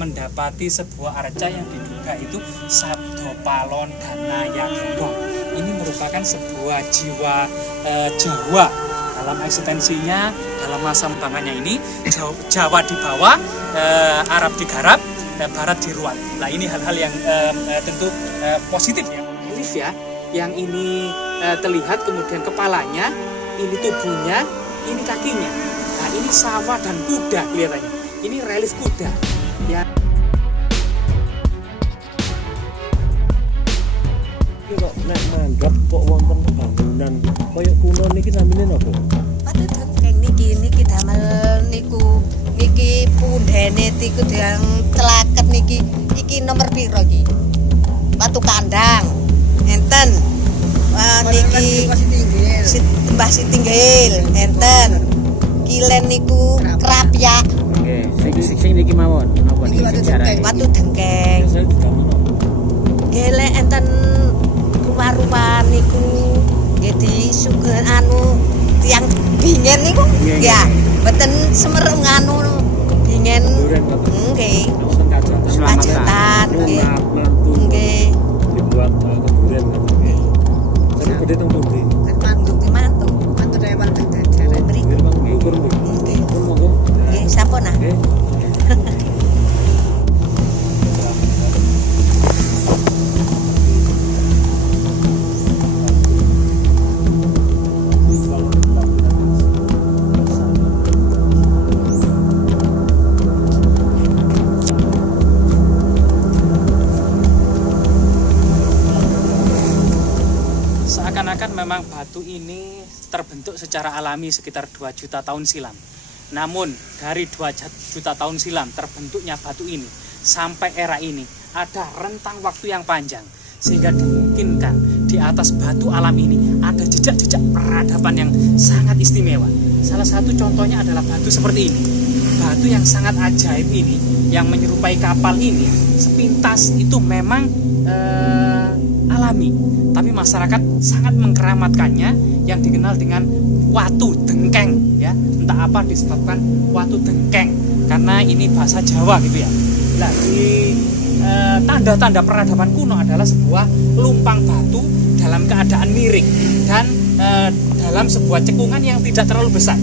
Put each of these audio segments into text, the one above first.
mendapati sebuah arca yang diduga itu Sabdo Palon dan Naya Genggong. Ini merupakan sebuah jiwa Jawa dalam eksistensinya, dalam masa kembangannya ini. Jawa di bawah, Arab digarap, Barat diruat. Nah, ini hal-hal yang tentu positif ya. Relief ya, yang ini terlihat, kemudian kepalanya, ini tubuhnya, ini kakinya. Nah, ini sawah dan kuda kelihatannya. Ini relief kuda. Ya. Kok nek mandhap kok wonten bangunan kaya kuno niki namine napa? Padu dengkeng niki damel niki pundhene tiku yang telaket niki nomor piro iki? Batu kandang. Enten. Niki Mbah Sitinggil, enten. Kilen niku krapyak. Nggih, sing niki mawon. Napa niki sejarah? Batu dengkeng. Gelek enten rumah-rumah niku jadi sugeng tiang bingen niku ya mboten semerep nganu bingen nggih Pacitan nggih dibuat keburen nggih tapi gede teng pundi mantu dewan jajaran mriku nggih monggo nggih sampun ah Seakan-akan memang batu ini terbentuk secara alami sekitar 2 juta tahun silam. Namun dari 2 juta tahun silam terbentuknya batu ini sampai era ini ada rentang waktu yang panjang, sehingga dimungkinkan di atas batu alam ini ada jejak-jejak peradaban yang sangat istimewa. Salah satu contohnya adalah batu seperti ini. Batu yang sangat ajaib ini, yang menyerupai kapal ini, sepintas itu memang alami, tapi masyarakat sangat mengkeramatkannya, yang dikenal dengan watu dengkeng ya. Entah apa disebabkan watu dengkeng, karena ini bahasa Jawa gitu ya. Nah, di tanda-tanda peradaban kuno adalah sebuah lumpang batu dalam keadaan miring dan dalam sebuah cekungan yang tidak terlalu besar.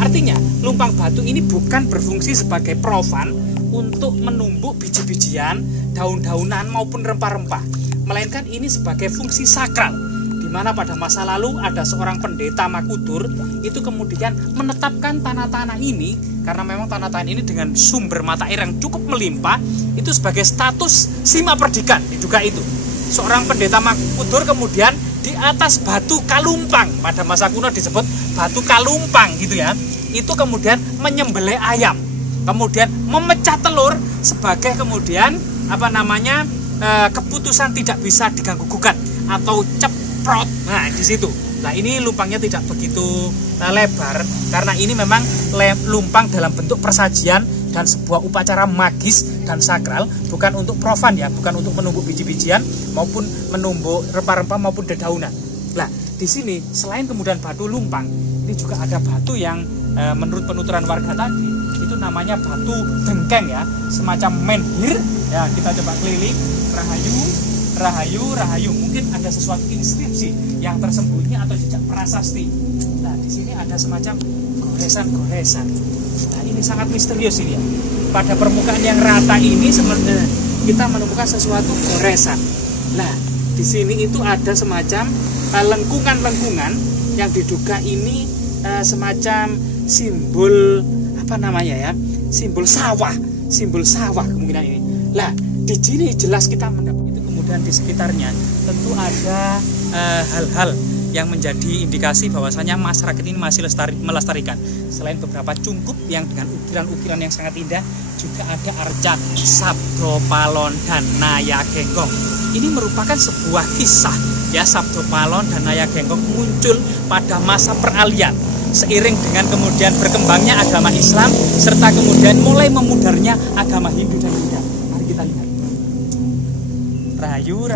Artinya lumpang batu ini bukan berfungsi sebagai profan untuk menumbuk biji-bijian, daun-daunan maupun rempah-rempah, melainkan ini sebagai fungsi sakral, di mana pada masa lalu ada seorang pendeta Makudur itu kemudian menetapkan tanah-tanah ini, karena memang tanah-tanah ini dengan sumber mata air yang cukup melimpah, itu sebagai status sima perdikan. Diduga itu seorang pendeta Makudur kemudian di atas batu kalumpang, pada masa kuno disebut batu kalumpang gitu ya, itu kemudian menyembelih ayam, kemudian memecah telur sebagai kemudian keputusan tidak bisa diganggu gugat atau ceprot. Nah, di situ. Nah, ini lumpangnya tidak begitu lebar karena ini memang lumpang dalam bentuk persajian dan sebuah upacara magis dan sakral, bukan untuk profan ya, bukan untuk menumbuk biji-bijian maupun menumbuk rempah-rempah maupun dedaunan. Nah, di sini selain kemudian batu lumpang, ini juga ada batu yang menurut penuturan warga tadi itu namanya batu dengkeng ya, semacam menhir ya. Kita coba keliling, rahayu, mungkin ada sesuatu inskripsi yang tersembunyi atau jejak prasasti. Nah, di sini ada semacam goresan. Nah, ini sangat misterius ini ya. Pada permukaan yang rata ini kita menemukan sesuatu goresan. Nah, di sini itu ada semacam lengkungan-lengkungan yang diduga ini semacam simbol simbol sawah kemungkinan ini. Lah, di sini jelas kita mendapat itu. Kemudian di sekitarnya tentu ada hal-hal yang menjadi indikasi bahwasanya masyarakat ini masih melestarikan. Selain beberapa cungkup yang dengan ukiran-ukiran yang sangat indah, juga ada arca Sabdo Palon dan Naya Genggong. Ini merupakan sebuah kisah ya. Sabdo Palon dan Naya Genggong muncul pada masa peralihan seiring dengan kemudian berkembangnya agama Islam serta kemudian mulai memudarnya agama Hindu dan Buddha. Mari kita lihat. Rahayu.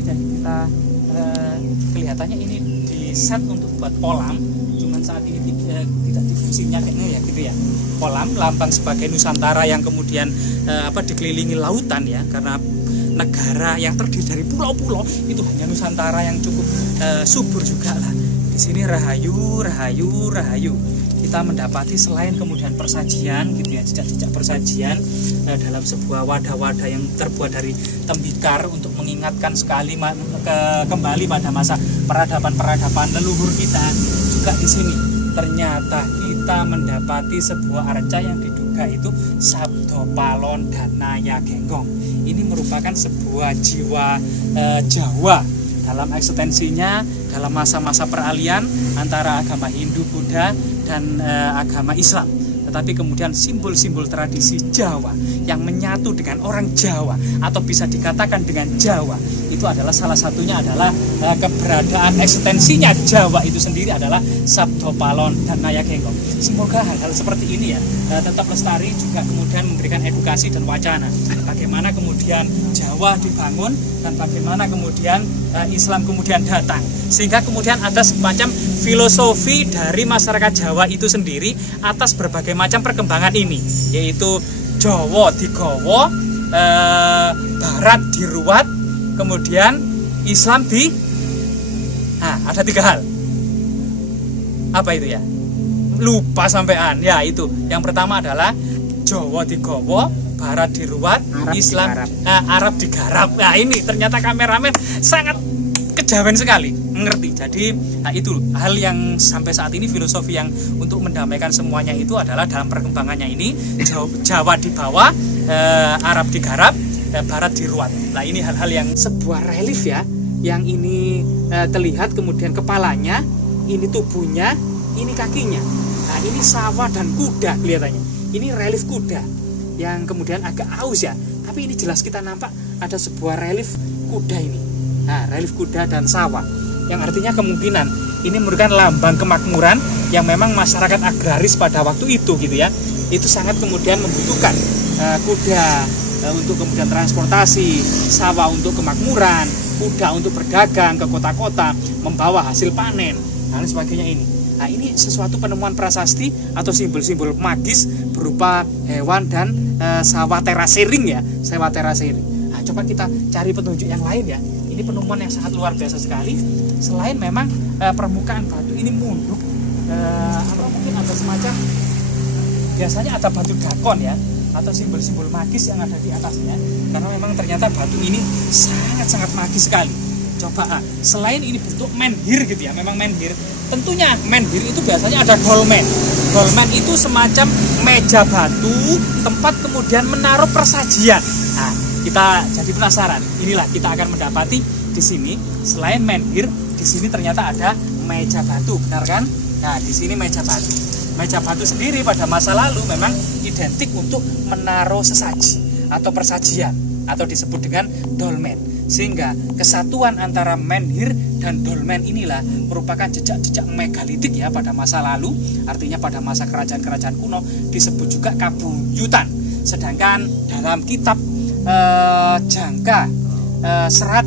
Jadi kita kelihatannya ini di set untuk buat kolam, cuman malahan saat ini tidak difungsinya kayaknya ya gitu ya. Kolam lambang sebagai Nusantara yang kemudian dikelilingi lautan ya, karena negara yang terdiri dari pulau-pulau itu hanya Nusantara yang cukup subur juga lah. Di sini rahayu, rahayu, rahayu. Kita mendapati selain kemudian persajian gitu ya, jejak-jejak persajian dalam sebuah wadah-wadah yang terbuat dari tembikar untuk mengingatkan sekali kembali pada masa peradaban leluhur kita. Juga di sini ternyata kita mendapati sebuah arca yang diduga itu Sabdo Palon dan Naya Genggong. Ini merupakan sebuah jiwa Jawa dalam eksistensinya dalam masa-masa peralihan antara agama Hindu, Buddha dan agama Islam. Tetapi kemudian simbol-simbol tradisi Jawa yang menyatu dengan orang Jawa atau bisa dikatakan dengan Jawa, itu adalah salah satunya adalah keberadaan eksistensinya Jawa itu sendiri adalah Sabdo Palon dan Naya Genggong. Semoga hal-hal seperti ini ya tetap lestari, juga kemudian memberikan edukasi dan wacana bagaimana kemudian Jawa dibangun dan bagaimana kemudian Islam kemudian datang, sehingga kemudian ada semacam filosofi dari masyarakat Jawa itu sendiri atas berbagai macam perkembangan ini, yaitu Jawa digawa, Barat diruat, kemudian Islam ada 3 hal. Apa itu ya? Lupa sampean. Ya itu. Yang pertama adalah Jawa digawa, Barat diruat, Islam Arab digarap. Nah ini ternyata kameramen sangat kejawen sekali mengerti. Jadi itu hal yang sampai saat ini filosofi yang untuk mendamaikan semuanya itu adalah dalam perkembangannya ini Jawa di bawah, Arab digarap, Barat diruat. Nah ini hal-hal yang sebuah relief ya, yang ini terlihat kemudian kepalanya, ini tubuhnya, ini kakinya. Nah ini sawah dan kuda kelihatannya. Ini relief kuda yang kemudian agak aus ya, tapi ini jelas kita nampak ada sebuah relief kuda ini. Nah, relief kuda dan sawah, yang artinya kemungkinan ini merupakan lambang kemakmuran yang memang masyarakat agraris pada waktu itu gitu ya. Itu sangat kemudian membutuhkan kuda untuk kemudian transportasi, sawah untuk kemakmuran, kuda untuk berdagang ke kota-kota, membawa hasil panen, dan sebagainya ini. Nah ini sesuatu penemuan prasasti atau simbol-simbol magis berupa hewan dan sawah terasering ya, sawah terasering. Nah, coba kita cari petunjuk yang lain ya. Ini penemuan yang sangat luar biasa sekali. Selain memang permukaan batu ini munduk, atau mungkin ada semacam, biasanya ada batu dakon ya, atau simbol-simbol magis yang ada di atasnya. Karena memang ternyata batu ini sangat-sangat magis sekali. Coba selain ini bentuk menhir gitu ya, memang menhir. Tentunya menhir itu biasanya ada dolmen. Dolmen itu semacam meja batu, tempat kemudian menaruh persajian. Nah, kita jadi penasaran. Inilah kita akan mendapati di sini selain menhir, di sini ternyata ada meja batu, benar kan? Nah, di sini meja batu. Meja batu sendiri pada masa lalu memang identik untuk menaruh sesaji atau persajian atau disebut dengan dolmen. Sehingga kesatuan antara menhir dan dolmen inilah merupakan jejak-jejak megalitik ya pada masa lalu. Artinya pada masa kerajaan-kerajaan kuno disebut juga kabuyutan. Sedangkan dalam kitab jangka serat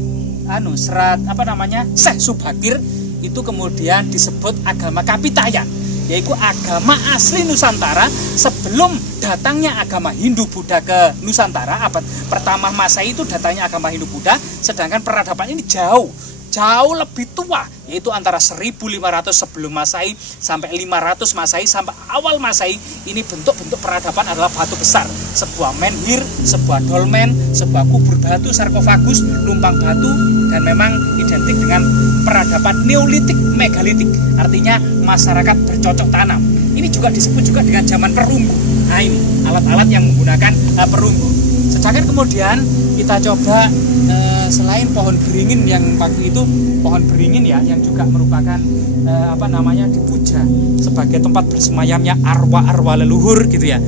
Syekh Subakir itu kemudian disebut agama Kapitayan, yaitu agama asli Nusantara sebelum datangnya agama Hindu Buddha ke Nusantara. Abad pertama Masehi itu datangnya agama Hindu Buddha, sedangkan peradaban ini jauh lebih tua, yaitu antara 1500 sebelum Masehi sampai 500 Masehi sampai awal Masehi. Ini bentuk-bentuk peradaban adalah batu besar, sebuah menhir, sebuah dolmen, sebuah kubur batu, sarkofagus, lumpang batu, dan memang identik dengan peradaban Neolitik megalitik, artinya masyarakat bercocok tanam. Ini juga disebut juga dengan zaman perunggu. Nah ini alat-alat yang menggunakan perunggu. Sedangkan kemudian kita coba selain pohon beringin yang waktu itu pohon beringin ya, yang juga merupakan dipuja sebagai tempat bersemayamnya arwah-arwah leluhur gitu ya.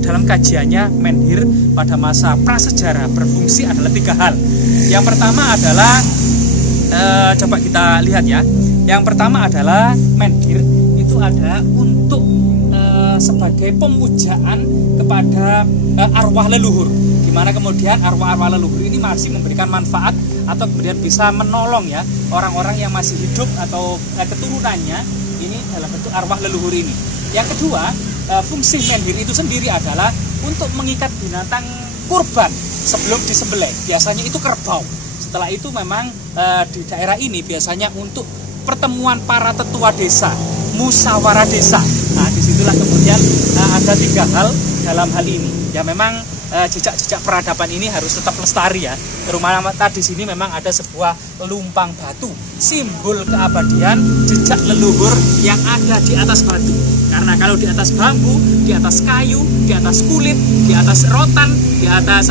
Dalam kajiannya menhir pada masa prasejarah berfungsi adalah 3 hal. Yang pertama adalah coba kita lihat ya. Yang pertama adalah menhir itu ada untuk sebagai pemujaan kepada arwah leluhur, di mana kemudian arwah-arwah leluhur ini masih memberikan manfaat atau kemudian bisa menolong ya orang-orang yang masih hidup atau keturunannya ini dalam bentuk arwah leluhur ini. Yang kedua, fungsi menhir itu sendiri adalah untuk mengikat binatang kurban sebelum disembelih. Biasanya itu kerbau. Setelah itu memang di daerah ini biasanya untuk pertemuan para tetua desa, musyawarah desa. Nah, disitulah kemudian ada 3 hal dalam hal ini. Ya memang jejak-jejak peradaban ini harus tetap lestari ya. Terutama di sini memang ada sebuah lumpang batu, simbol keabadian jejak leluhur yang ada di atas batu. Karena kalau di atas bambu, di atas kayu, di atas kulit, di atas rotan, di atas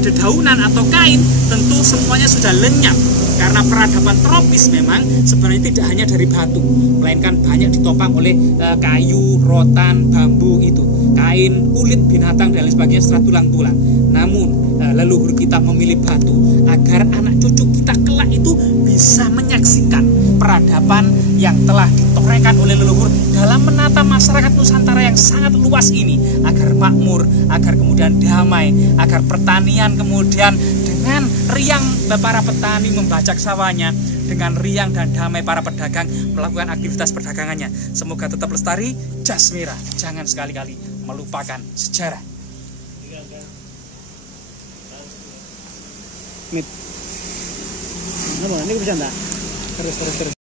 dedaunan atau kain, tentu semuanya sudah lenyap. Karena peradaban tropis memang sebenarnya tidak hanya dari batu, melainkan banyak ditopang oleh kayu, rotan, bambu itu, kain, kulit binatang dan lain sebagainya secara tulang-tulang. Namun leluhur kita memilih batu agar anak cucu kita kelak itu bisa menyaksikan peradaban yang telah ditorehkan oleh leluhur dalam menata masyarakat Nusantara yang sangat luas ini, agar makmur, agar kemudian damai, agar pertanian kemudian dengan riang para petani membajak sawahnya, dengan riang dan damai para pedagang melakukan aktivitas perdagangannya. Semoga tetap lestari. Jasmira, jangan sekali-kali melupakan sejarah. Ini bisa enggak? Terus.